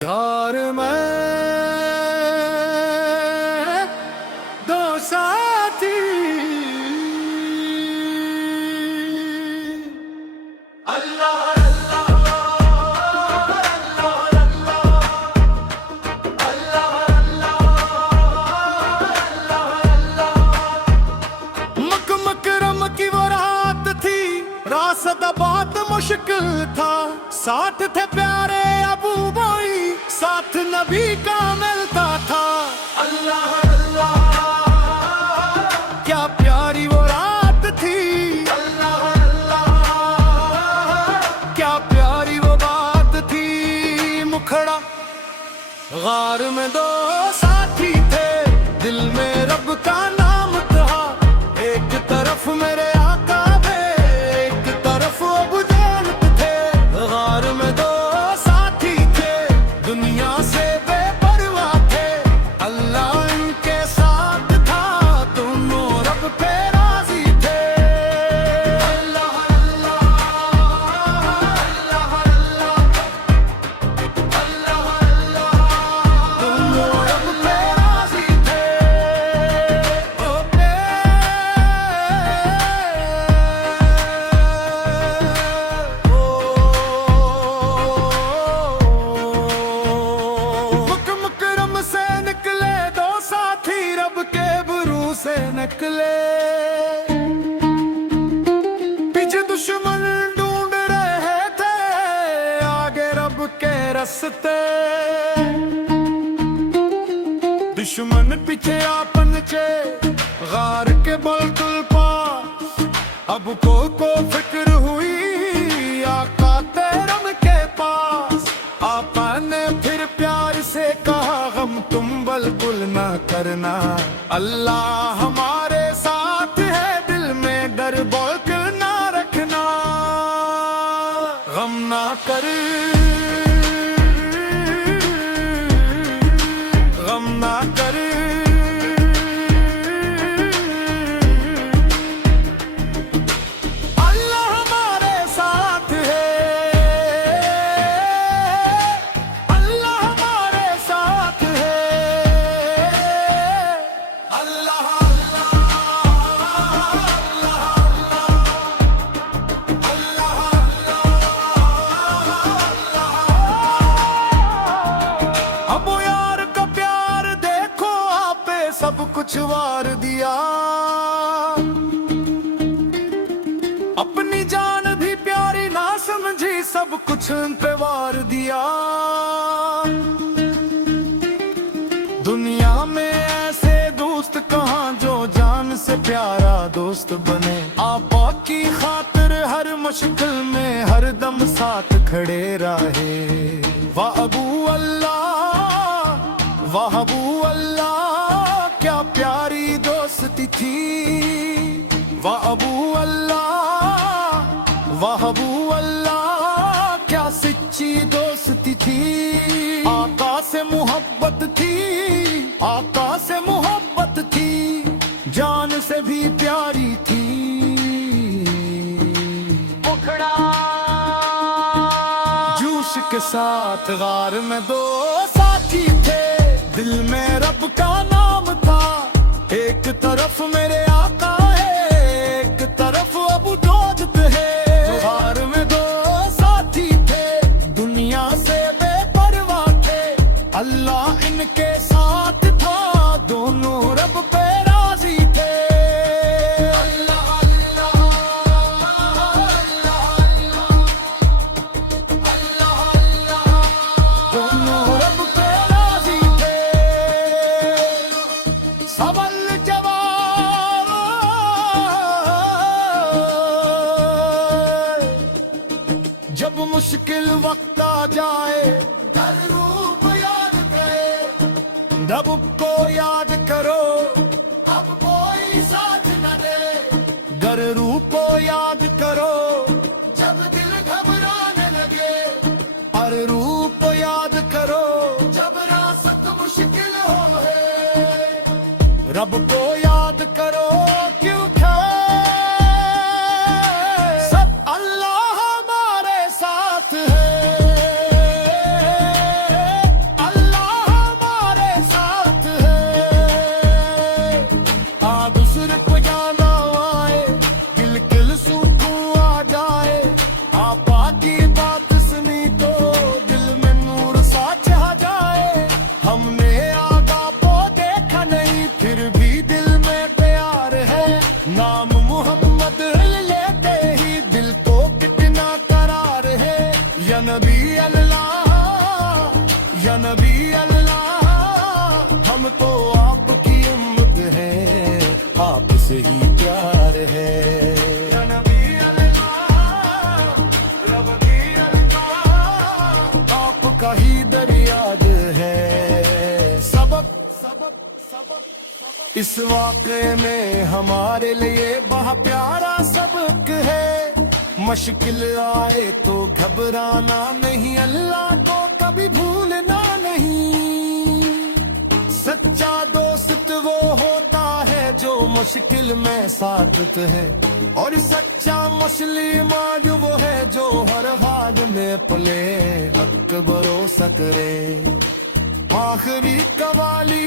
यार मैं दो साथी अल्लाह मकरम की वो रात थी, रासदाबाद मुश्किल था। साथ थे प्यारे अबू भाई, साथ नबी का मिलता था। अल्लाह अल्लाह क्या प्यारी वो रात थी। अल्लाह अल्लाह क्या प्यारी वो बात थी। मुखड़ा गार में दो साथी थे, दिल में रब का नाम था। एक तरफ मेरे आका थे, एक तरफ अबू जानत थे। गार में दो साथी थे, दुनिया से बेपरवाह थे। अल्लाह इनके साथ था, दोनों रब पे राजी थे। अल्लाह अल्लाह अल्लाह अल्लाह अल्लाह दोनों रब पे राजी थे। मकरम से निकले दो साथी, रब के बुरू से निकले। पीछे दुश्मन ढूंढ रहे थे, आगे रब के रास्ते। दुश्मन पीछे आपन चे, गार के बलतुल पा। अब को फिक्र हुई आका तेरम के पास। आपा ने फिर प्यार से कहा, गम तुम बिल्कुल ना करना। अल्लाह हमारे साथ है, दिल में डर बिल्कुल ना रखना। गम ना कर, गम ना कर। अल्लाह हमारे साथ है, अल्लाह हमारे साथ है। अल्लाह अब यार का प्यार देखो, आपे सब कुछ वार दिया। अपनी जान भी प्यारी ना समझी, सब कुछ उन पे वार दिया। दुनिया में ऐसे दोस्त कहाँ जो जान से प्यारा दोस्त बने। आपा की खातिर हर मुश्किल में हर दम साथ खड़े रहे। वाह अबू अल्लाह, वाह अबू अल्लाह क्या प्यारी दोस्ती थी। वाह अबू अल्लाह, वाह अबू अल्लाह क्या सच्ची दोस्ती थी। आका से मोहब्बत थी, आका से मोहब्बत थी, जान से भी प्यारी थी। मुखड़ा जोश के साथ गार में दो साथी थे, दिल में रब का नाम था। एक तरफ मेरे आका है, एक तरफ अबू जानत है। गार में दो साथी थे, दुनिया से बेपरवाह थे। अल्लाह इनके साथ था, दोनों रब पे राजी थे। अल्लाह अल्लाह अल्लाह अल्लाह अल्लाह दोनों रब पे राजी थे। सवाल जवाब जब मुश्किल वक्त आ जाए, दर रूप याद करे। रब को याद करो, अब कोई साथ न दे। गर रूप को याद करो, जब दिल घबराने लगे। हर रूप को याद करो, जब रासत मुश्किल हो है। रब को याद करो क्योंकि सब अल्लाह हमारे साथ है। या नबी अल्लाह हम तो आपकी उम्मत है, आपसे ही प्यार है। या नबी अल्लाह रब की अल्लाह आपका ही दरियाद है। सबक सबक सबक इस वाक़े में हमारे लिए बहुत प्यारा सबक है। मुश्किल आए तो घबराना नहीं, अल्लाह को कभी भूलना नहीं। सच्चा दोस्त वो होता है जो मुश्किल में साथ है, और सच्चा मुस्लिमान जो वो है जो हर हाल में पले हक भरोसा करे। आखिरी कवाली